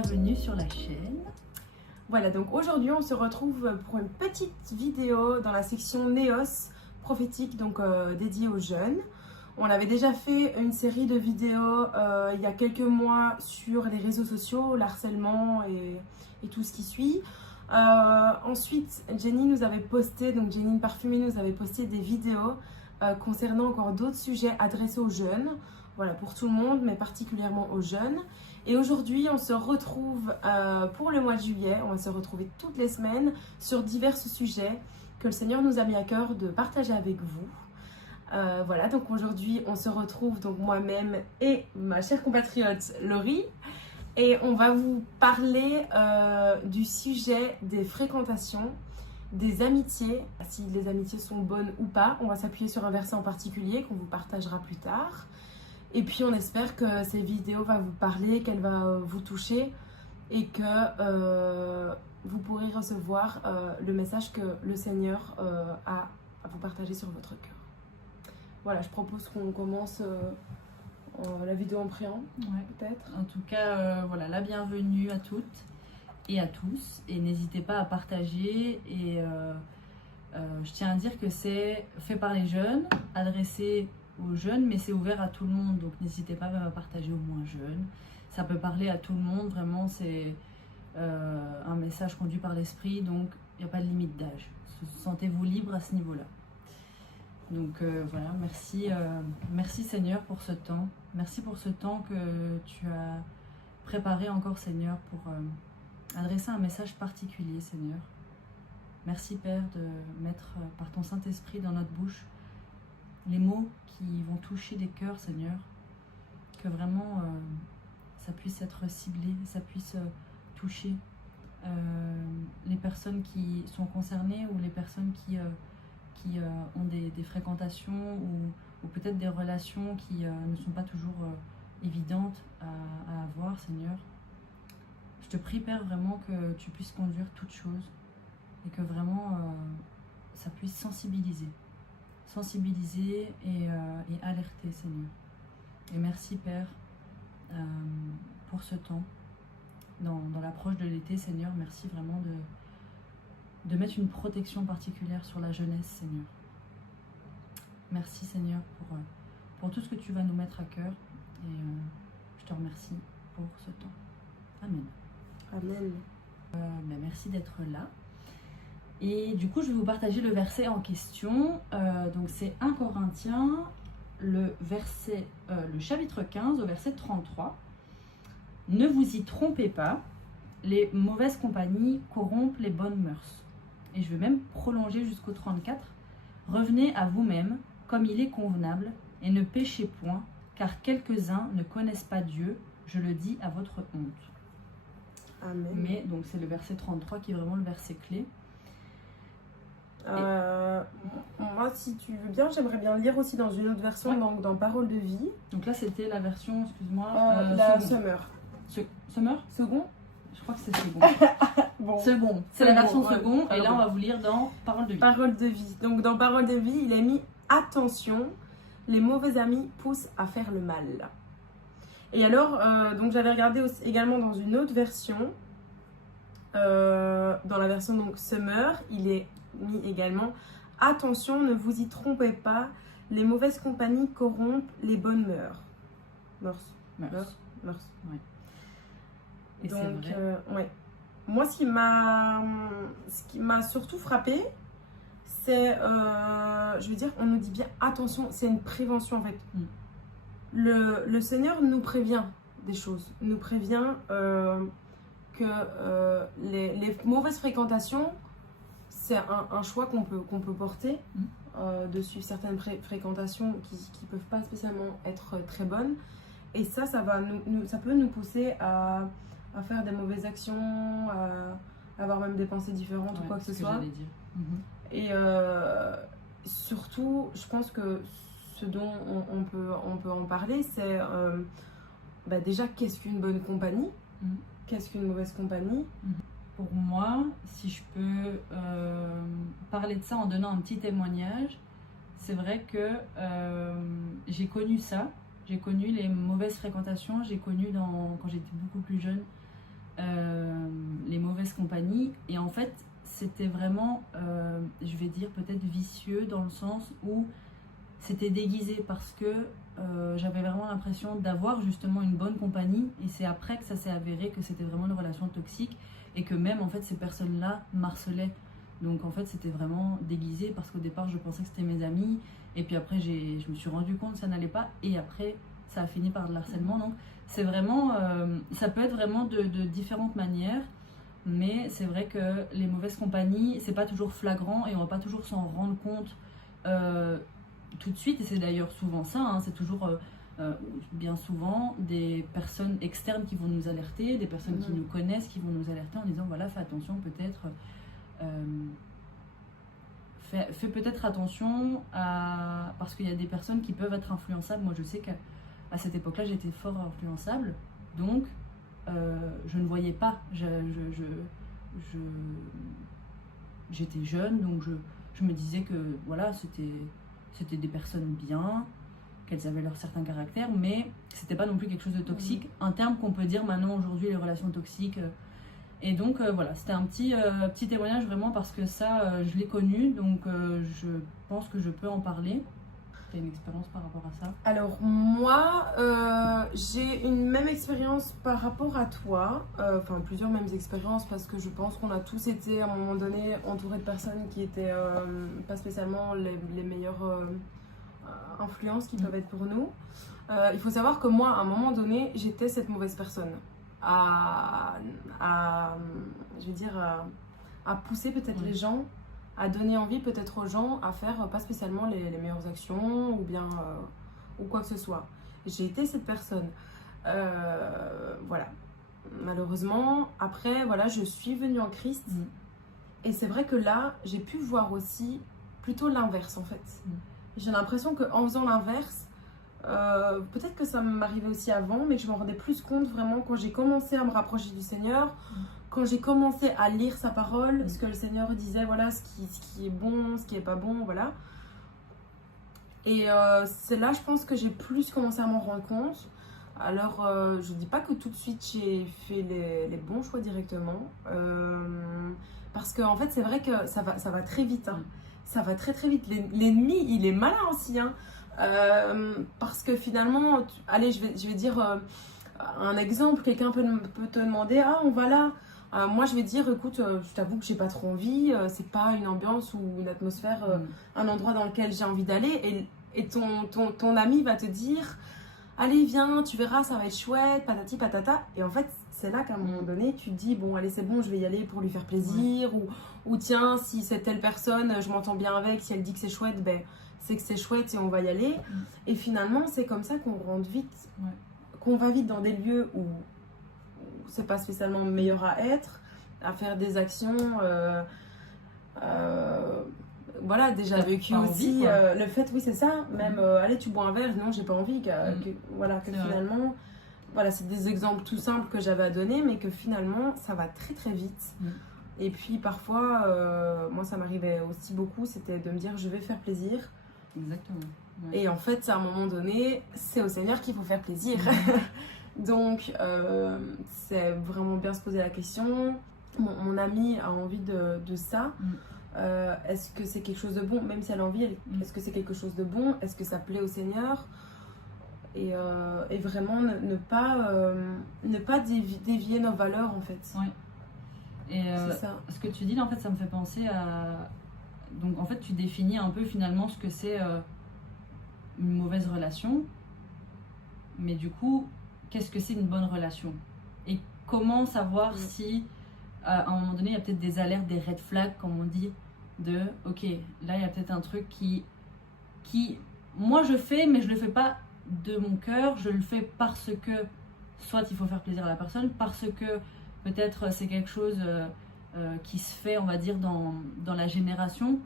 bienvenue sur la chaîne. Voilà, donc aujourd'hui on se retrouve pour une petite vidéo dans la section Néos prophétique, donc dédiée aux jeunes. On avait déjà fait une série de vidéos il y a quelques mois sur les réseaux sociaux, l'harcèlement et tout ce qui suit. Ensuite, Jenny nous avait posté, donc Jenny Parfumée nous avait posté des vidéos concernant encore d'autres sujets adressés aux jeunes. Voilà, pour tout le monde, mais particulièrement aux jeunes. Et aujourd'hui, on se retrouve pour le mois de juillet. On va se retrouver toutes les semaines sur divers sujets que le Seigneur nous a mis à cœur de partager avec vous. Voilà, donc aujourd'hui, on se retrouve, donc moi-même et ma chère compatriote Laurie. Et on va vous parler du sujet des fréquentations, des amitiés, si les amitiés sont bonnes ou pas. On va s'appuyer sur un verset en particulier qu'on vous partagera plus tard. Et puis on espère que cette vidéo va vous parler, qu'elle va vous toucher et que vous pourrez recevoir le message que le Seigneur a à vous partager sur votre cœur. Voilà, je propose qu'on commence la vidéo en priant, peut-être. En tout cas, voilà, la bienvenue à toutes et à tous. Et n'hésitez pas à partager. Et je tiens à dire que c'est fait par les jeunes, adressé aux jeunes, mais c'est ouvert à tout le monde, donc n'hésitez pas à partager aux moins jeunes. Ça peut parler à tout le monde, vraiment, c'est un message conduit par l'esprit, donc il n'y a pas de limite d'âge. Sentez-vous libre à ce niveau-là. Donc voilà, merci Seigneur pour ce temps. Merci pour ce temps que tu as préparé encore, Seigneur, pour adresser un message particulier, Seigneur. Merci Père de mettre par ton Saint-Esprit dans notre bouche les mots qui vont toucher des cœurs, Seigneur, que vraiment ça puisse être ciblé, ça puisse toucher les personnes qui sont concernées ou les personnes qui ont des fréquentations ou peut-être des relations qui ne sont pas toujours évidentes à avoir, Seigneur. Je te prie, Père, vraiment que tu puisses conduire toutes choses et que vraiment ça puisse sensibiliser et alerter, Seigneur. Et merci, Père, pour ce temps. Dans l'approche de l'été, Seigneur, merci vraiment de mettre une protection particulière sur la jeunesse, Seigneur. Merci, Seigneur, pour tout ce que tu vas nous mettre à cœur. Et je te remercie pour ce temps. Amen. Amen. Merci d'être là. Et du coup, je vais vous partager le verset en question. Donc, c'est 1 Corinthiens, le chapitre 15, au verset 33. Ne vous y trompez pas, les mauvaises compagnies corrompent les bonnes mœurs. Et je vais même prolonger jusqu'au 34. Revenez à vous-même, comme il est convenable, et ne péchez point, car quelques-uns ne connaissent pas Dieu, je le dis à votre honte. Amen. Mais donc, c'est le verset 33 qui est vraiment le verset clé. Moi, si tu veux bien, j'aimerais bien lire aussi dans une autre version, donc dans Parole de vie. Donc là, c'était la version, excuse-moi, la Summer. Summer Second. Je crois que c'est second. Bon. Second. C'est la version Ouais. second. Et là, on va vous lire dans Parole de vie. Parole de vie. Donc dans Parole de vie, il a mis attention, les mauvais amis poussent à faire le mal. Et alors, donc j'avais regardé aussi, également dans une autre version, dans la version donc Summer, il est mis également attention, ne vous y trompez pas, les mauvaises compagnies corrompent les bonnes mœurs. Mœurs. Ouais. Et Donc, c'est vrai. ouais. Moi, ce qui m'a surtout frappé, c'est, je veux dire, on nous dit bien attention, c'est une prévention en fait. Le Seigneur nous prévient des choses, nous prévient que les mauvaises fréquentations, c'est un choix qu'on peut porter, de suivre certaines fréquentations qui ne peuvent pas spécialement être très bonnes. Et ça peut nous pousser à faire des mauvaises actions, à avoir même des pensées différentes ou quoi que ce soit. Et surtout, je pense que ce dont on peut en parler, c'est déjà qu'est-ce qu'une bonne compagnie, qu'est-ce qu'une mauvaise compagnie. Pour moi, si je peux parler de ça en donnant un petit témoignage, c'est vrai que j'ai connu ça. J'ai connu les mauvaises fréquentations, j'ai connu quand j'étais beaucoup plus jeune les mauvaises compagnies. Et en fait, c'était vraiment, je vais dire peut-être vicieux dans le sens où c'était déguisé parce que j'avais vraiment l'impression d'avoir justement une bonne compagnie et c'est après que ça s'est avéré que c'était vraiment une relation toxique et que même en fait ces personnes-là m'harcelaient. Donc en fait c'était vraiment déguisé parce qu'au départ je pensais que c'était mes amis et puis après je me suis rendu compte que ça n'allait pas et après ça a fini par de l'harcèlement. Donc c'est vraiment, ça peut être vraiment de différentes manières. Mais c'est vrai que les mauvaises compagnies, c'est pas toujours flagrant et on va pas toujours s'en rendre compte tout de suite. Et c'est d'ailleurs souvent ça, hein, c'est toujours bien souvent des personnes externes qui vont nous alerter, des personnes qui nous connaissent qui vont nous alerter en disant voilà, fais attention peut-être. Fais peut-être attention parce qu'il y a des personnes qui peuvent être influençables. Moi je sais qu'à cette époque-là j'étais fort influençable, donc je ne voyais pas. J'étais jeune, donc je me disais que voilà, c'était des personnes bien, qu'elles avaient leur certain caractère, mais c'était pas non plus quelque chose de toxique. Un terme qu'on peut dire maintenant aujourd'hui, les relations toxiques. Et donc voilà, c'était un petit témoignage vraiment parce que ça, je l'ai connu, donc je pense que je peux en parler. Tu as une expérience par rapport à ça? Alors moi, j'ai une même expérience par rapport à toi, enfin plusieurs mêmes expériences parce que je pense qu'on a tous été à un moment donné entourés de personnes qui étaient pas spécialement les meilleures influences qui peuvent être pour nous. Il faut savoir que moi, à un moment donné, j'étais cette mauvaise personne je vais dire, à pousser peut-être les gens, à donner envie peut-être aux gens à faire pas spécialement les meilleures actions ou bien ou quoi que ce soit. J'ai été cette personne. Voilà. Malheureusement, après, voilà, je suis venue en Christ. Et c'est vrai que là, j'ai pu voir aussi plutôt l'inverse en fait. J'ai l'impression qu'en faisant l'inverse, peut-être que ça m'arrivait aussi avant, mais que je m'en rendais plus compte vraiment quand j'ai commencé à me rapprocher du Seigneur, quand j'ai commencé à lire sa parole, ce que le Seigneur disait, voilà, ce qui est bon, ce qui est pas bon, voilà. Et c'est là, je pense que j'ai plus commencé à m'en rendre compte. Alors, je dis pas que tout de suite j'ai fait les bons choix directement, parce qu'en fait, c'est vrai que ça va très vite, hein. Ça va très très vite. L'ennemi, il est malin aussi, hein. Parce que finalement, allez, je vais dire un exemple. Quelqu'un peut te demander, ah, on va là. Moi, je vais dire, écoute, je t'avoue que j'ai pas trop envie. C'est pas une ambiance ou une atmosphère, un endroit dans lequel j'ai envie d'aller. Et ton ami va te dire, allez, viens, tu verras, ça va être chouette, patati patata. Et en fait, c'est là qu'à un moment donné, tu te dis, bon, allez, c'est bon, je vais y aller pour lui faire plaisir. Ou tiens, si c'est telle personne, je m'entends bien avec, si elle dit que c'est chouette, ben, c'est que c'est chouette et on va y aller. Et finalement, c'est comme ça qu'on rentre vite, qu'on va vite dans des lieux où c'est pas spécialement meilleur à être, à faire des actions. Voilà, déjà vécu aussi le fait, oui, c'est ça, même allez, tu bois un verre, non, j'ai pas envie, voilà, que finalement, voilà, c'est des exemples tout simples que j'avais à donner, mais que finalement, ça va très très vite. Et puis parfois, moi ça m'arrivait aussi beaucoup, c'était de me dire je vais faire plaisir. Exactement. Et en fait, à un moment donné, c'est au Seigneur qu'il faut faire plaisir. Donc, c'est vraiment bien se poser la question. Mon amie a envie de ça. Est-ce que c'est quelque chose de bon? Même si elle a envie, est-ce que c'est quelque chose de bon? Est-ce que ça plaît au Seigneur? Et vraiment ne pas dévier nos valeurs en fait. Et ce que tu dis là, en fait, ça me fait penser à... Donc en fait, tu définis un peu finalement ce que c'est une mauvaise relation. Mais du coup, qu'est-ce que c'est une bonne relation? Et comment savoir si, à un moment donné, il y a peut-être des alertes, des red flags, comme on dit, de, ok, là, il y a peut-être un truc qui moi, je fais, mais je le fais pas de mon cœur. Je le fais parce que, soit il faut faire plaisir à la personne, parce que peut-être c'est quelque chose qui se fait, on va dire, dans la génération.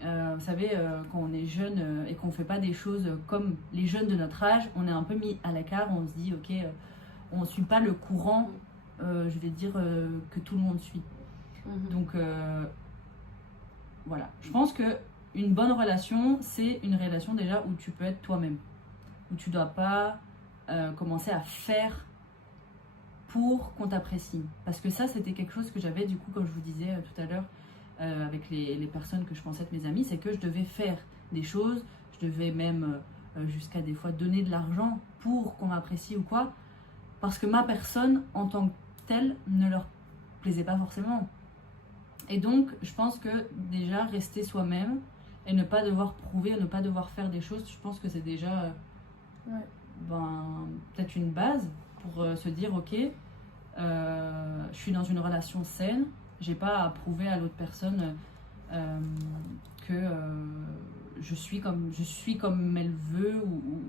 Vous savez, quand on est jeune et qu'on ne fait pas des choses comme les jeunes de notre âge, on est un peu mis à l'écart, on se dit, ok, on ne suit pas le courant, je vais dire, que tout le monde suit. Donc, voilà. Je pense qu'une bonne relation, c'est une relation déjà où tu peux être toi-même, où tu ne dois pas commencer à faire pour qu'on t'apprécie. Parce que ça, c'était quelque chose que j'avais, du coup, comme je vous disais tout à l'heure, avec les personnes que je pensais être mes amis, c'est que je devais faire des choses, je devais même jusqu'à des fois donner de l'argent pour qu'on m'apprécie ou quoi, parce que ma personne, en tant que telle, ne leur plaisait pas forcément. Et donc, je pense que déjà, rester soi-même et ne pas devoir prouver, ne pas devoir faire des choses, je pense que c'est déjà peut-être une base pour se dire, ok, je suis dans une relation saine, j'ai pas à prouver à l'autre personne que je suis comme elle veut ou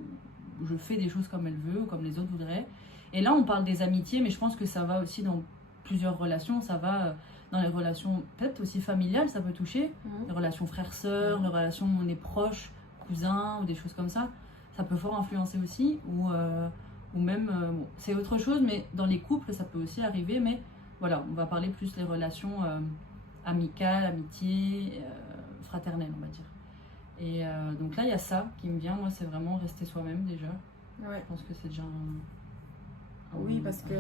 je fais des choses comme elle veut ou comme les autres voudraient. Et là, on parle des amitiés, mais je pense que ça va aussi dans plusieurs relations. Ça va dans les relations peut-être aussi familiales, ça peut toucher. Les relations frères-sœurs, les relations où on est proches, cousins ou des choses comme ça. Ça peut fort influencer aussi. Ou même, bon, c'est autre chose, mais dans les couples, ça peut aussi arriver. Mais voilà, on va parler plus des relations amicales, amitiés, fraternelles, on va dire. Et donc là, il y a ça qui me vient. Moi, c'est vraiment rester soi-même déjà. Ouais. Je pense que c'est déjà oui, parce que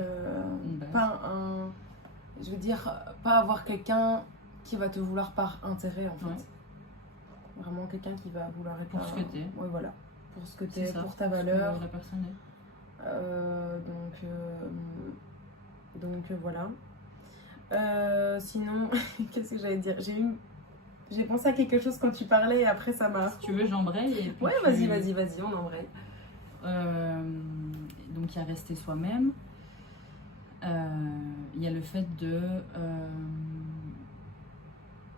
je veux dire, pas avoir quelqu'un qui va te vouloir par intérêt en fait. Ouais. Vraiment quelqu'un qui va vouloir être pour ce que t'es. Oui, voilà. Pour ce que t'es, pour ta valeur. La personne est. Donc voilà. Sinon, qu'est-ce que j'allais dire? J'ai pensé à quelque chose quand tu parlais et après ça m'a... Si tu veux, j'embraye. Ouais, vas-y, on embraye. Donc il y a rester soi-même. Il y a le fait de...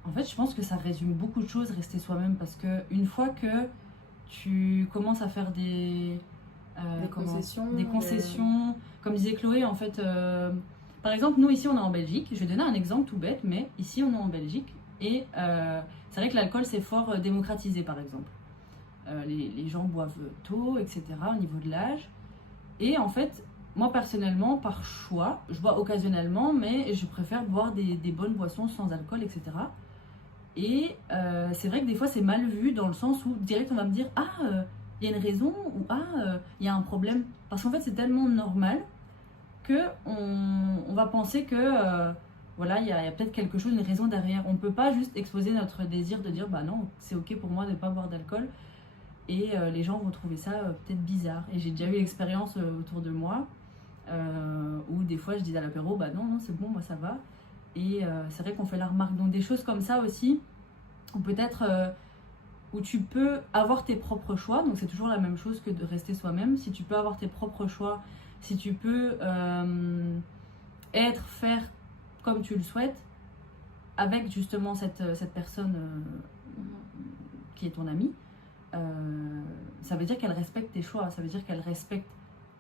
En fait, je pense que ça résume beaucoup de choses, rester soi-même, parce qu'une fois que tu commences à faire des concessions, comme disait Chloé, en fait... par exemple, nous ici on est en Belgique, je vais donner un exemple tout bête, mais ici on est en Belgique, et c'est vrai que l'alcool c'est fort démocratisé par exemple. Les gens boivent tôt, etc. au niveau de l'âge. Et en fait, moi personnellement, par choix, je bois occasionnellement, mais je préfère boire des bonnes boissons sans alcool, etc. Et c'est vrai que des fois c'est mal vu dans le sens où direct on va me dire « Ah, il y a une raison » ou « Ah, il y a un problème ». Parce qu'en fait c'est tellement normal qu'on va penser que voilà, il y a peut-être quelque chose, une raison derrière. On ne peut pas juste exposer notre désir de dire « Bah non, c'est ok pour moi de ne pas boire d'alcool ». Et les gens vont trouver ça peut-être bizarre. Et j'ai déjà eu l'expérience autour de moi où des fois je disais à l'apéro, bah non, c'est bon, moi ça va. Et c'est vrai qu'on fait la remarque. Donc des choses comme ça aussi, ou peut-être où tu peux avoir tes propres choix. Donc c'est toujours la même chose que de rester soi-même. Si tu peux avoir tes propres choix, si tu peux faire comme tu le souhaites, avec justement cette personne qui est ton amie, ça veut dire qu'elle respecte tes choix, ça veut dire qu'elle respecte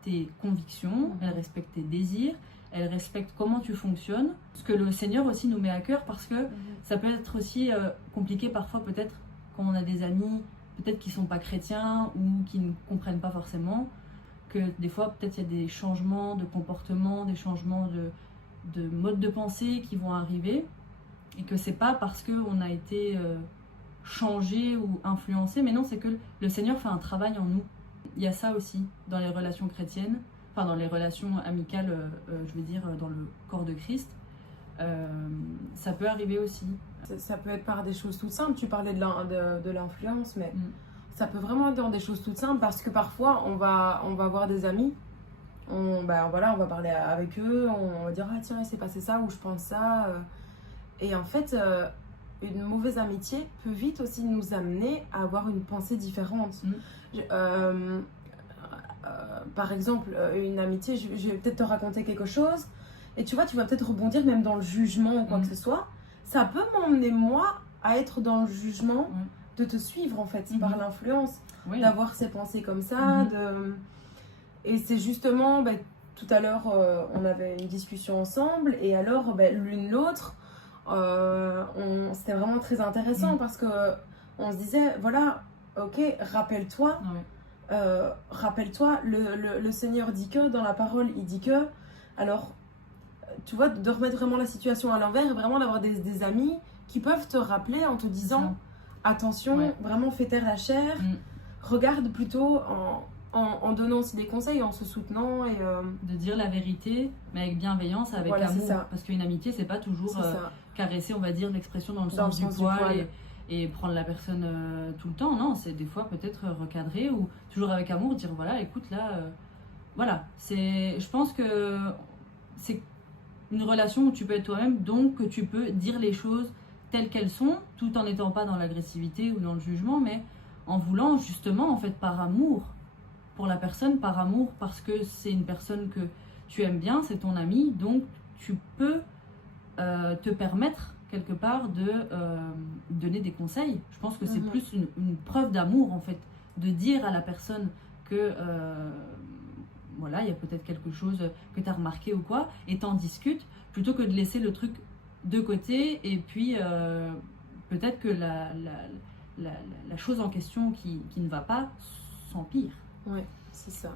tes convictions, elle respecte tes désirs, elle respecte comment tu fonctionnes, ce que le Seigneur aussi nous met à cœur, parce que ça peut être aussi compliqué parfois peut-être quand on a des amis peut-être qui sont pas chrétiens ou qui ne comprennent pas forcément, que des fois peut-être il y a des changements de comportement, des changements de mode de pensée qui vont arriver, et que c'est pas parce qu'on a été changé ou influencé, mais non, c'est que le Seigneur fait un travail en nous. Il y a ça aussi dans les relations chrétiennes, enfin dans les relations amicales, je veux dire dans le corps de Christ, ça peut arriver aussi. Ça peut être par des choses toutes simples. Tu parlais de l'influence, mais ça peut vraiment être dans des choses toutes simples, parce que parfois on va voir des amis, on va parler avec eux, on va dire ah tiens il s'est passé ça ou je pense ça, et en fait une mauvaise amitié peut vite aussi nous amener à avoir une pensée différente. Par exemple, une amitié, je vais peut-être te raconter quelque chose, et tu vois, tu vas peut-être rebondir même dans le jugement ou quoi que ce soit. Ça peut m'emmener, moi, à être dans le jugement, de te suivre, en fait, par l'influence, d'avoir ces pensées comme ça. Et c'est justement, tout à l'heure, on avait une discussion ensemble, et alors, l'une l'autre, c'était vraiment très intéressant, parce que on se disait, voilà, ok, rappelle-toi, le Seigneur dit que, dans la parole, il dit que, alors, tu vois, de remettre vraiment la situation à l'envers, et vraiment d'avoir des amis qui peuvent te rappeler en te disant, attention, vraiment fais taire la chair, regarde plutôt en donnant aussi des conseils, en se soutenant et De dire la vérité, mais avec bienveillance, avec voilà, c'est amour. ça. Parce qu'une amitié, c'est pas toujours C'est ça. caresser, on va dire, l'expression dans le Dans sens le du sens du poil poil. et prendre la personne tout le temps. Non, c'est des fois peut-être recadrer ou toujours avec amour, dire voilà, écoute là, voilà. Je pense que c'est une relation où tu peux être toi-même, donc que tu peux dire les choses telles qu'elles sont, tout en n'étant pas dans l'agressivité ou dans le jugement, mais en voulant justement, en fait, par amour pour la personne, par amour parce que c'est une personne que tu aimes bien, c'est ton ami, donc tu peux te permettre quelque part de donner des conseils. Je pense que c'est plus une preuve d'amour en fait, de dire à la personne que voilà, il y a peut-être quelque chose que tu as remarqué ou quoi, et t'en discutes, plutôt que de laisser le truc de côté et puis peut-être que la chose en question qui ne va pas s'empire. Ouais, c'est ça.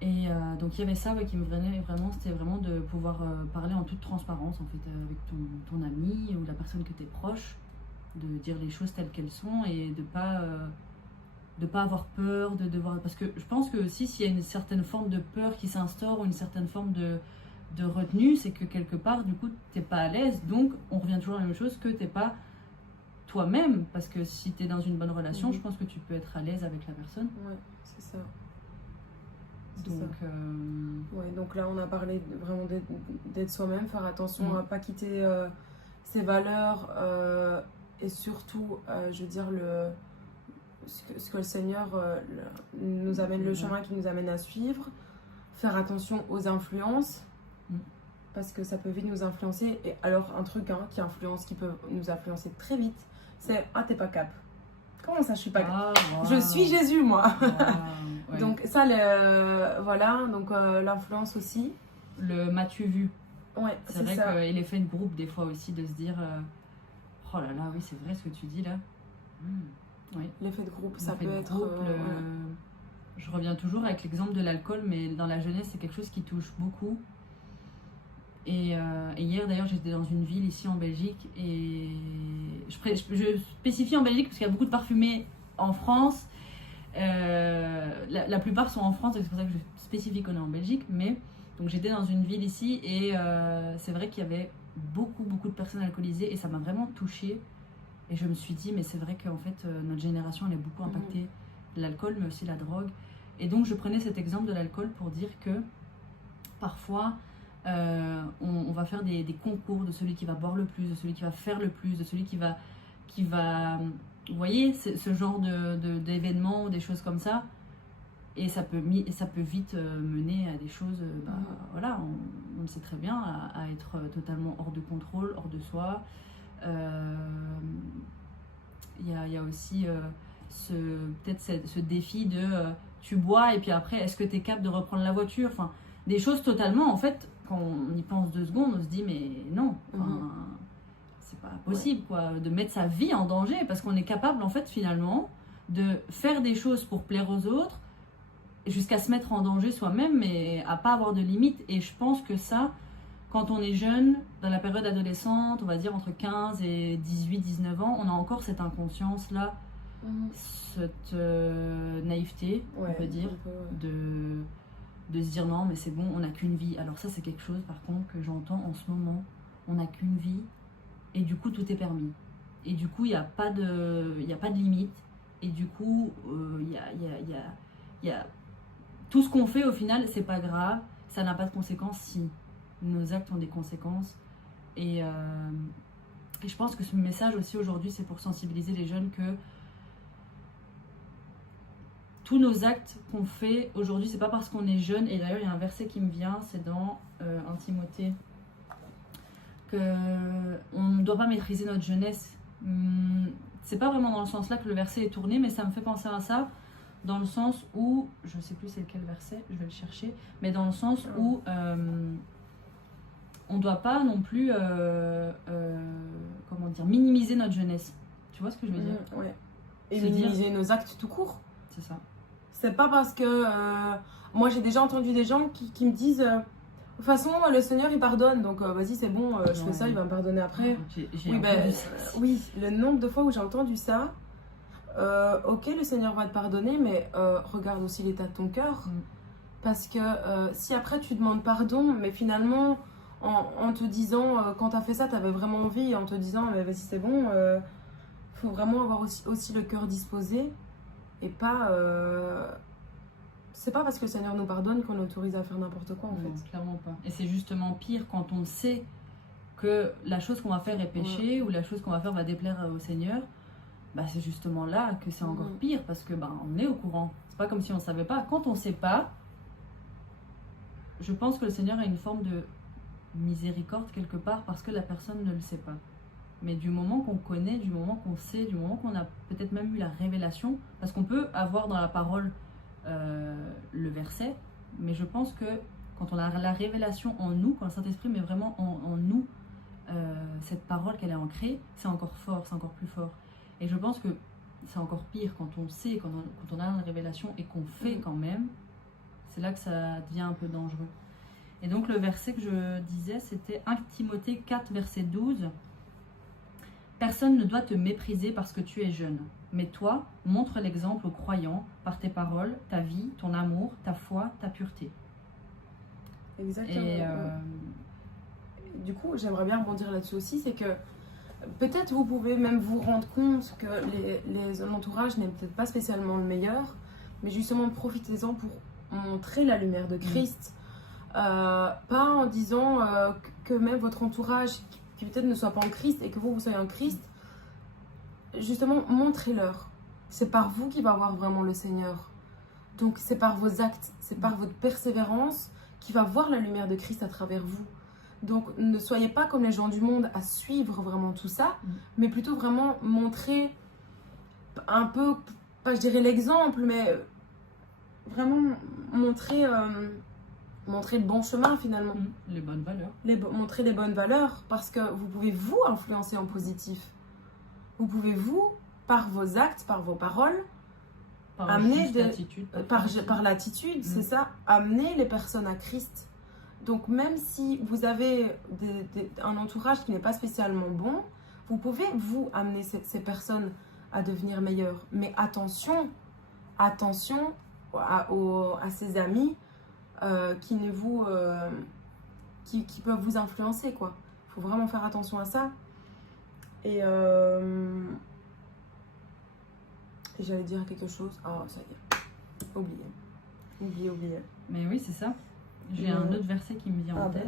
Et donc il y avait ça qui me venait vraiment, c'était vraiment de pouvoir parler en toute transparence en fait avec ton ami ou la personne que tu es proche, de dire les choses telles qu'elles sont et de pas avoir peur de devoir, parce que je pense que aussi s'il y a une certaine forme de peur qui s'instaure ou une certaine forme de retenue, c'est que quelque part du coup t'es pas à l'aise, donc on revient toujours à la même chose, que t'es pas toi-même, parce que si t'es dans une bonne relation, je pense que tu peux être à l'aise avec la personne. Ouais, c'est ça. Donc, ouais, donc là on a parlé vraiment d'être soi-même, faire attention à pas quitter ses valeurs et surtout, je veux dire, ce que le Seigneur nous amène, le chemin qui nous amène à suivre, faire attention aux influences parce que ça peut vite nous influencer. Et alors un truc qui peut nous influencer très vite, c'est « Ah, t'es pas cap ». Comment ça, je suis pas cap? Je suis Jésus, moi. Ouais. Donc ça, voilà, donc l'influence aussi. Le m'as-tu vu? Ouais, c'est vrai que l'effet de groupe, des fois aussi, de se dire oh là là, oui, c'est vrai ce que tu dis là. Oui. L'effet de groupe, ça peut être... Je reviens toujours avec l'exemple de l'alcool, mais dans la jeunesse, c'est quelque chose qui touche beaucoup. Et hier, d'ailleurs, j'étais dans une ville ici en Belgique, et je spécifie en Belgique parce qu'il y a beaucoup de parfumés en France. La plupart sont en France, c'est pour ça que je spécifie qu'on est en Belgique. Mais donc j'étais dans une ville ici, et c'est vrai qu'il y avait beaucoup de personnes alcoolisées, et ça m'a vraiment touchée. Et je me suis dit, mais c'est vrai qu'en fait, notre génération, elle est beaucoup impactée de l'alcool, mais aussi la drogue. Et donc, je prenais cet exemple de l'alcool pour dire que parfois, on va faire des concours de celui qui va boire le plus, de celui qui va faire le plus, de celui qui va vous voyez, ce genre d'événements, des choses comme ça. Et ça peut vite mener à des choses, voilà, on le sait très bien, à être totalement hors de contrôle, hors de soi. Il y a aussi peut-être ce défi de tu bois et puis après est-ce que tu es capable de reprendre la voiture, enfin des choses totalement, en fait quand on y pense 2 secondes on se dit mais non, c'est pas possible quoi, de mettre sa vie en danger, parce qu'on est capable en fait finalement de faire des choses pour plaire aux autres jusqu'à se mettre en danger soi-même, mais à pas avoir de limites. Et je pense que ça, quand on est jeune, dans la période adolescente, on va dire entre 15 et 18-19 ans, on a encore cette inconscience-là, cette naïveté, on peut dire, de se dire non, mais c'est bon, on n'a qu'une vie. Alors ça, c'est quelque chose, par contre, que j'entends en ce moment. On n'a qu'une vie, et du coup, tout est permis. Et du coup, il n'y a pas de limite. Et du coup, tout ce qu'on fait, au final, c'est pas grave. Ça n'a pas de conséquences si nos actes ont des conséquences. Et je pense que ce message aussi aujourd'hui, c'est pour sensibiliser les jeunes que tous nos actes qu'on fait aujourd'hui, c'est pas parce qu'on est jeune. Et d'ailleurs, il y a un verset qui me vient, c'est dans 1 Timothée, qu'on ne doit pas maîtriser notre jeunesse. C'est pas vraiment dans le sens là que le verset est tourné, mais ça me fait penser à ça, dans le sens où, je sais plus c'est quel verset, je vais le chercher, mais dans le sens où on doit pas non plus comment dire, minimiser notre jeunesse. Tu vois ce que je veux dire? Ouais. Et minimiser nos actes tout court. C'est ça. C'est pas parce que moi j'ai déjà entendu des gens qui me disent de toute façon le Seigneur il pardonne, donc vas-y c'est bon, je fais ça, il va me pardonner après. Oui, oui, le nombre de fois où j'ai entendu ça, ok, le Seigneur va te pardonner, mais regarde aussi l'état de ton cœur. Parce que si après tu demandes pardon, mais finalement, en te disant, quand tu as fait ça, tu avais vraiment envie, en te disant, mais vas-y, c'est bon, faut vraiment avoir aussi le cœur disposé et pas. C'est pas parce que le Seigneur nous pardonne qu'on autorise à faire n'importe quoi en Non, fait. clairement pas. Et c'est justement pire quand on sait que la chose qu'on va faire est péché ou la chose qu'on va faire va déplaire au Seigneur. Bah, c'est justement là que c'est encore pire parce que bah, on est au courant. C'est pas comme si on savait pas. Quand on sait pas, je pense que le Seigneur a une forme de miséricorde quelque part parce que la personne ne le sait pas. Mais du moment qu'on connaît, du moment qu'on sait, du moment qu'on a peut-être même eu la révélation, parce qu'on peut avoir dans la parole le verset, mais je pense que quand on a la révélation en nous, quand le Saint-Esprit met vraiment en nous cette parole qu'elle est ancrée, c'est encore fort, c'est encore plus fort. Et je pense que c'est encore pire quand on sait, quand on a la révélation et qu'on fait quand même, c'est là que ça devient un peu dangereux. Et donc le verset que je disais, c'était 1 Timothée 4, verset 12. Personne ne doit te mépriser parce que tu es jeune, mais toi, montre l'exemple aux croyants par tes paroles, ta vie, ton amour, ta foi, ta pureté. Exactement. Et du coup, j'aimerais bien rebondir là-dessus aussi, c'est que peut-être vous pouvez même vous rendre compte que l'entourage n'est peut-être pas spécialement le meilleur, mais justement profitez-en pour montrer la lumière de Christ. Pas en disant que même votre entourage qui peut-être ne soit pas en Christ et que vous soyez en Christ, justement montrez-leur. C'est par vous qu'il va voir vraiment le Seigneur. Donc c'est par vos actes, c'est par votre persévérance qu'il va voir la lumière de Christ à travers vous. Donc ne soyez pas comme les gens du monde à suivre vraiment tout ça, mais plutôt vraiment montrer un peu, pas je dirais l'exemple, mais vraiment montrer le bon chemin finalement. Les bonnes valeurs. Montrer les bonnes valeurs parce que vous pouvez vous influencer en positif. Vous pouvez vous, par vos actes, par vos paroles, Par amener l'attitude. par l'attitude, c'est ça, amener les personnes à Christ. Donc même si vous avez un entourage qui n'est pas spécialement bon, vous pouvez vous amener ces personnes à devenir meilleures. Mais attention à ces amis qui peuvent vous influencer, quoi. Il faut vraiment faire attention à ça. Et j'allais dire quelque chose. Oh, ça y est. Oublié. Mais oui, c'est ça. J'ai un autre verset qui me vient en tête.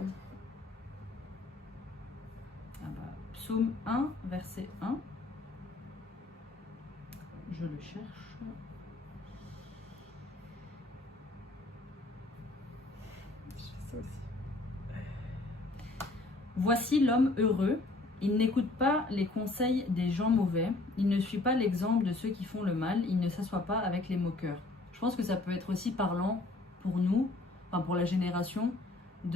Psaume 1, verset 1. Je le cherche. Voici l'homme heureux. Il n'écoute pas les conseils des gens mauvais. Il ne suit pas l'exemple de ceux qui font le mal. Il ne s'assoit pas avec les moqueurs. Je pense que ça peut être aussi parlant pour nous, enfin pour la génération, vous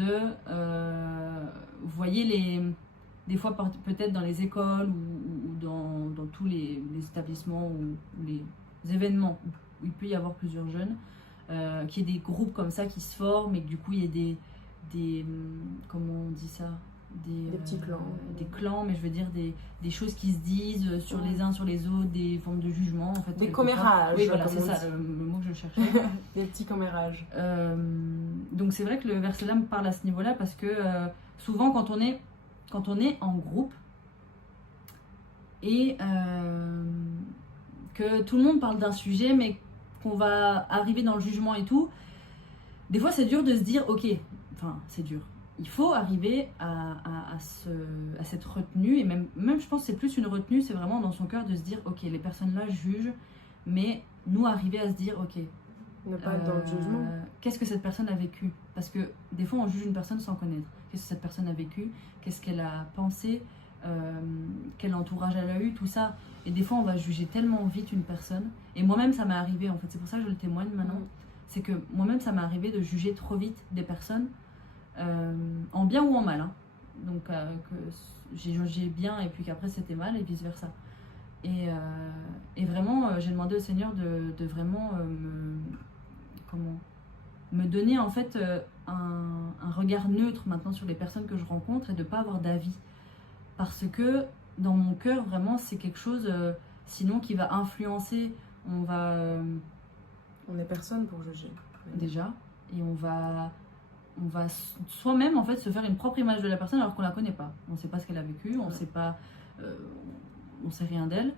voyez des fois peut-être dans les écoles ou dans tous les établissements ou les événements où il peut y avoir plusieurs jeunes, qu'il y ait des groupes comme ça qui se forment et que du coup il y ait des comment on dit ça, des petits clans. Des clans, mais je veux dire des choses qui se disent sur les uns sur les autres, des formes de jugement en fait. Des commérages. Oui, voilà, c'est ça le mot que je cherchais. Des petits commérages. Donc c'est vrai que le verset là me parle à ce niveau-là parce que souvent quand on est en groupe et que tout le monde parle d'un sujet mais qu'on va arriver dans le jugement et tout, des fois c'est dur de se dire ok, enfin c'est dur. Il faut arriver à cette retenue, et même je pense que c'est plus une retenue, c'est vraiment dans son cœur de se dire ok, les personnes là jugent, mais nous arriver à se dire ok, ne pas être dans le jugement. Qu'est-ce que cette personne a vécu? Parce que des fois on juge une personne sans connaître. Qu'est-ce que cette personne a vécu? Qu'est-ce qu'elle a pensé? Quel entourage elle a eu? Tout ça. Et des fois on va juger tellement vite une personne. Et moi-même ça m'est arrivé en fait, c'est pour ça que je le témoigne maintenant. C'est que moi-même ça m'est arrivé de juger trop vite des personnes. En bien ou en mal, hein. Donc que j'ai jugé bien et puis qu'après c'était mal et vice versa. Et vraiment j'ai demandé au Seigneur de vraiment me donner en fait un regard neutre maintenant sur les personnes que je rencontre et de ne pas avoir d'avis, parce que dans mon cœur vraiment c'est quelque chose, sinon qui va influencer. On n'est personne pour juger. Déjà, et on va soi-même en fait se faire une propre image de la personne alors qu'on la connaît pas. On sait pas ce qu'elle a vécu, on sait pas, on sait rien d'elle.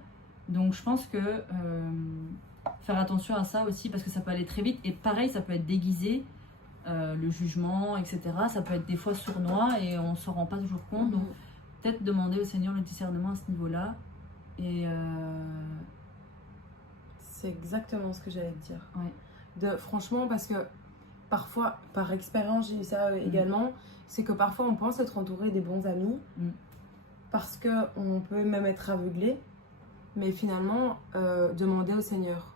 Donc je pense que faire attention à ça aussi parce que ça peut aller très vite et pareil ça peut être déguisé, le jugement, etc. Ça peut être des fois sournois et on s'en rend pas toujours compte. Donc peut-être demander au Seigneur le discernement à ce niveau-là. Et c'est exactement ce que j'allais te dire. Ouais. Franchement, parce que parfois, par expérience, j'ai eu ça également, c'est que parfois on pense être entouré des bons amis parce qu'on peut même être aveuglé, mais finalement, demander au Seigneur.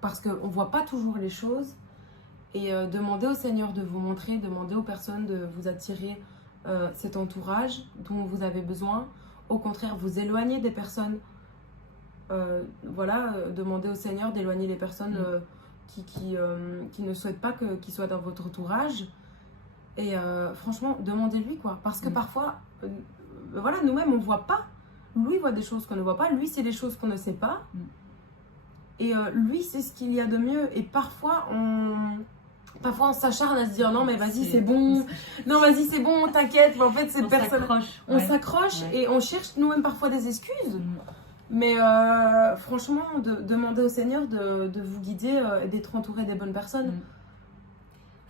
Parce qu'on ne voit pas toujours les choses et demander au Seigneur de vous montrer, demander aux personnes de vous attirer cet entourage dont vous avez besoin. Au contraire, vous éloigner des personnes. Demander au Seigneur d'éloigner les personnes qui ne souhaitent pas qu'ils soient dans votre entourage. Et franchement, demandez-lui quoi. Parce que parfois, nous-mêmes, on ne voit pas. Lui voit des choses qu'on ne voit pas. Lui, c'est des choses qu'on ne sait pas. Et lui, c'est ce qu'il y a de mieux. Et parfois, on s'acharne à se dire non mais vas-y c'est bon, non vas-y c'est bon, t'inquiète. Mais en fait, cette personne, on s'accroche et on cherche nous-mêmes parfois des excuses. Mais franchement, demander au Seigneur de vous guider et d'être entouré des bonnes personnes.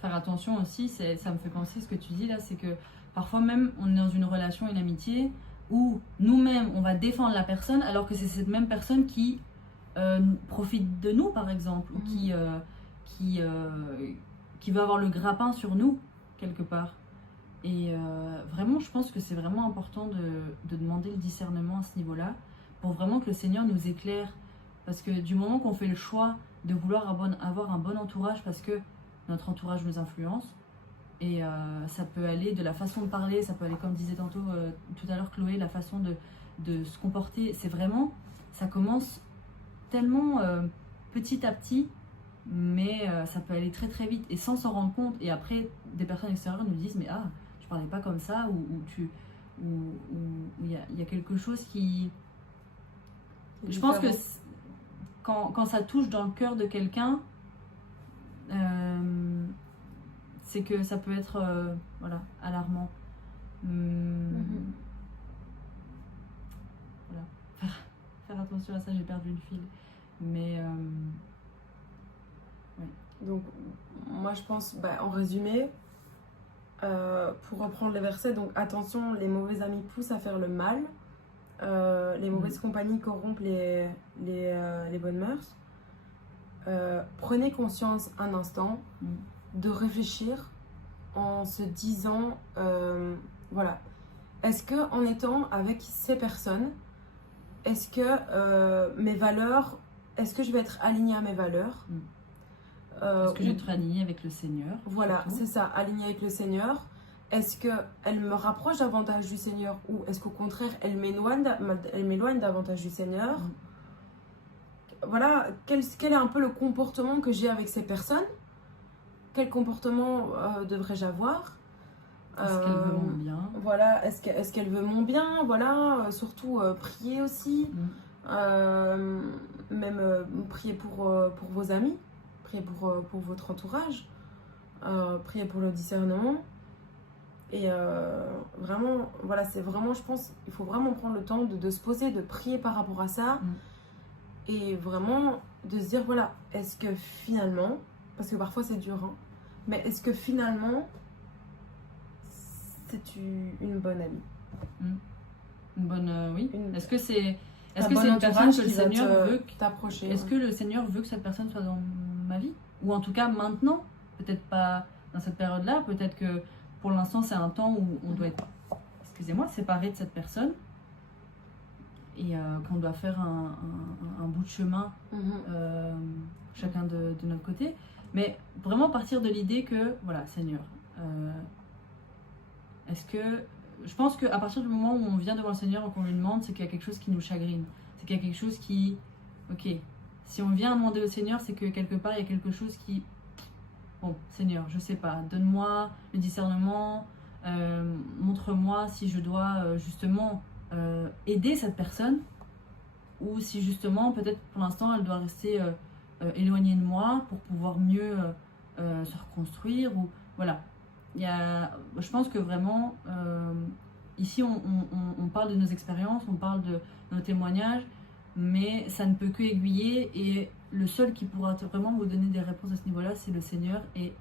Faire attention aussi, ça me fait penser ce que tu dis là, c'est que parfois même on est dans une relation, une amitié où nous-mêmes on va défendre la personne alors que c'est cette même personne qui profite de nous par exemple, ou qui veut avoir le grappin sur nous quelque part. Et vraiment je pense que c'est vraiment important de demander le discernement à ce niveau-là pour vraiment que le Seigneur nous éclaire, parce que du moment qu'on fait le choix de vouloir avoir un bon entourage parce que notre entourage nous influence, et ça peut aller de la façon de parler, ça peut aller comme disait tantôt tout à l'heure Chloé, la façon de se comporter, c'est vraiment, ça commence tellement petit à petit, mais ça peut aller très très vite et sans s'en rendre compte, et après des personnes extérieures nous disent mais tu parlais pas comme ça, ou il y a quelque chose qui... Je pense que quand ça touche dans le cœur de quelqu'un, c'est que ça peut être alarmant. Voilà. Faire attention à ça, j'ai perdu le fil. Mais donc moi je pense, en résumé, pour reprendre les versets, donc attention, les mauvais amis poussent à faire le mal. Les mauvaises compagnies corrompent les bonnes mœurs. Prenez conscience un instant de réfléchir en se disant est-ce que en étant avec ces personnes, est-ce que mes valeurs, est-ce que je vais être alignée à mes valeurs, est-ce que je vais être alignée avec le Seigneur, voilà, surtout. C'est ça, alignée avec le Seigneur. Est-ce qu'elle me rapproche davantage du Seigneur, ou est-ce qu'au contraire, elle m'éloigne davantage du Seigneur? Voilà, quel est un peu le comportement que j'ai avec ces personnes? Quel comportement devrais-je avoir? Est-ce qu'elle veut mon bien? Voilà, est-ce qu'elle veut mon bien? Voilà, surtout prier aussi. Même prier pour vos amis, prier pour votre entourage, prier pour le discernement. Et vraiment, c'est vraiment, je pense, il faut vraiment prendre le temps de se poser, de prier par rapport à ça. Et vraiment de se dire, est-ce que finalement, parce que parfois c'est dur, mais est-ce que finalement, c'est une bonne amie? Une bonne, oui. Est-ce que c'est une bon personne que le qui va Seigneur veut t'approcher? Est-ce que le Seigneur veut que cette personne soit dans ma vie? Ou en tout cas maintenant, peut-être pas dans cette période-là, peut-être que pour l'instant c'est un temps où on doit être, séparé de cette personne, et qu'on doit faire un bout de chemin chacun de notre côté. Mais vraiment partir de l'idée que, Seigneur, est-ce que... Je pense qu'à partir du moment où on vient devant le Seigneur et qu'on lui demande, c'est qu'il y a quelque chose qui nous chagrine. C'est qu'il y a quelque chose qui... Ok, si on vient demander au Seigneur, c'est que quelque part, il y a quelque chose qui... Bon, Seigneur, je sais pas, donne-moi le discernement, montre-moi si je dois justement aider cette personne, ou si justement, peut-être pour l'instant, elle doit rester éloignée de moi pour pouvoir mieux se reconstruire. Ou, voilà. Je pense que vraiment, ici, on parle de nos expériences, on parle de nos témoignages, mais ça ne peut que aiguiller. Et le seul qui pourra vraiment vous donner des réponses à ce niveau-là, c'est le Seigneur. Et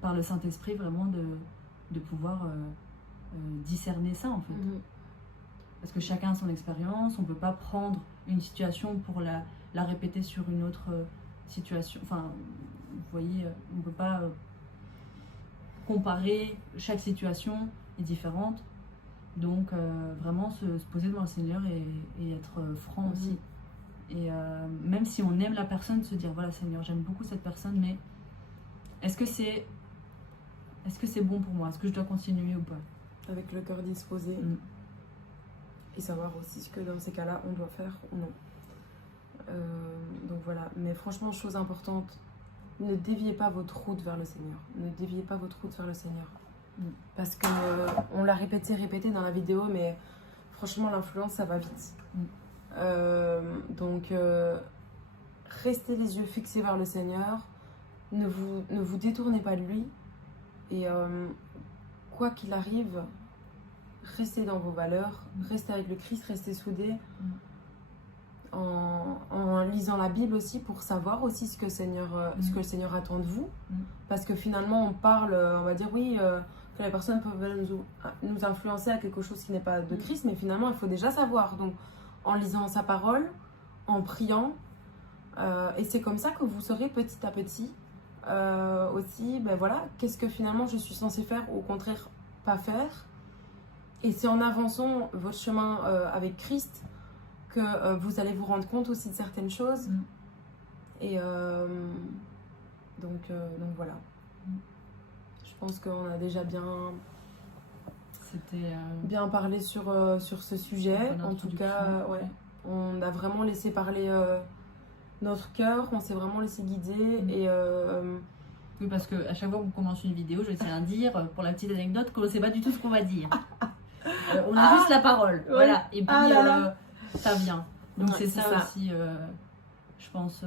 par le Saint-Esprit, vraiment de pouvoir discerner ça, en fait. Parce que chacun a son expérience, on ne peut pas prendre une situation pour la répéter sur une autre situation. Enfin, vous voyez, on ne peut pas comparer, chaque situation est différente. Donc, vraiment se poser devant le Seigneur et être franc aussi. Et même si on aime la personne, se dire, voilà Seigneur, j'aime beaucoup cette personne, mais est-ce que c'est bon pour moi? Est-ce que je dois continuer ou pas? Avec le cœur disposé. Et savoir aussi ce que dans ces cas-là, on doit faire ou non. Donc voilà. Mais franchement, chose importante, ne déviez pas votre route vers le Seigneur. Ne déviez pas votre route vers le Seigneur. Parce que on l'a répété dans la vidéo, mais franchement, l'influence, ça va vite. Donc, restez les yeux fixés vers le Seigneur. Ne vous détournez pas de lui. Et quoi qu'il arrive, restez dans vos valeurs, restez avec le Christ, restez soudés. En lisant la Bible aussi pour savoir aussi ce que le Seigneur attend de vous. Parce que finalement, on parle, on va dire oui, que les personnes peuvent nous influencer à quelque chose qui n'est pas de Christ, mais finalement, il faut déjà savoir. Donc, en lisant sa parole, en priant, et c'est comme ça que vous saurez petit à petit aussi, ben voilà, qu'est-ce que finalement je suis censée faire ou au contraire pas faire. Et c'est en avançant votre chemin avec Christ que vous allez vous rendre compte aussi de certaines choses. Et donc voilà. Je pense qu'on a déjà bien parlé sur ce sujet. En tout cas, ouais. On a vraiment laissé parler notre cœur, on s'est vraiment laissé guider. Et oui, parce qu'à chaque fois qu'on commence une vidéo, je tiens à dire, pour la petite anecdote, qu'on ne sait pas du tout ce qu'on va dire. On a juste la parole, voilà. Et puis ça vient. Donc c'est ça aussi, je pense,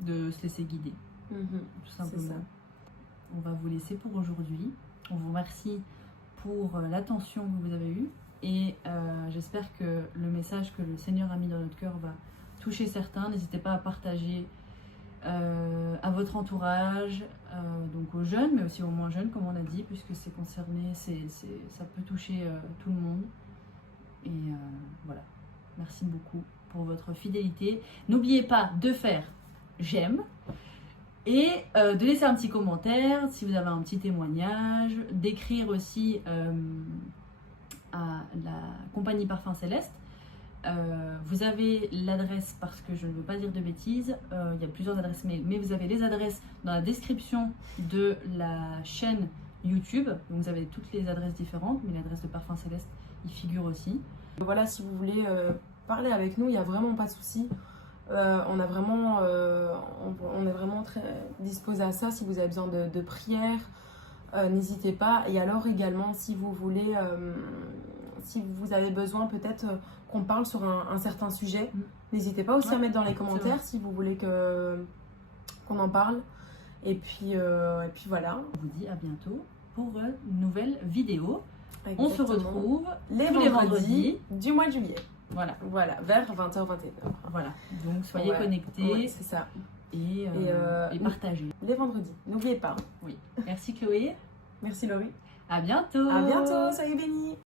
de se laisser guider, tout simplement. On va vous laisser pour aujourd'hui. On vous remercie pour l'attention que vous avez eue. Et j'espère que le message que le Seigneur a mis dans notre cœur va toucher certains. N'hésitez pas à partager à votre entourage, donc aux jeunes, mais aussi aux moins jeunes, comme on a dit, puisque c'est concerné, ça peut toucher tout le monde. Et voilà, merci beaucoup pour votre fidélité. N'oubliez pas de faire j'aime et de laisser un petit commentaire si vous avez un petit témoignage, d'écrire aussi à la compagnie Parfum Céleste. Vous avez l'adresse, parce que je ne veux pas dire de bêtises, il y a plusieurs adresses mail, mais vous avez les adresses dans la description de la chaîne YouTube. Donc vous avez toutes les adresses différentes, mais l'adresse de Parfum Céleste y figure aussi. Voilà, si vous voulez parler avec nous, il n'y a vraiment pas de souci. On est vraiment très disposé à ça. Si vous avez besoin de prières, n'hésitez pas. Et alors également, si vous voulez, si vous avez besoin peut-être qu'on parle sur un certain sujet, n'hésitez pas aussi à mettre dans les commentaires si vous voulez qu'on en parle. Et puis voilà. On vous dit à bientôt pour une nouvelle vidéo. Exactement. On se retrouve tous les vendredis du mois de juillet. Voilà, vers 20h-21h. Voilà, donc soyez connectés. Ouais, c'est ça. Et partagez. Les vendredis, n'oubliez pas. Oui. Merci Chloé. Merci Laurie. À bientôt. À bientôt, soyez bénis.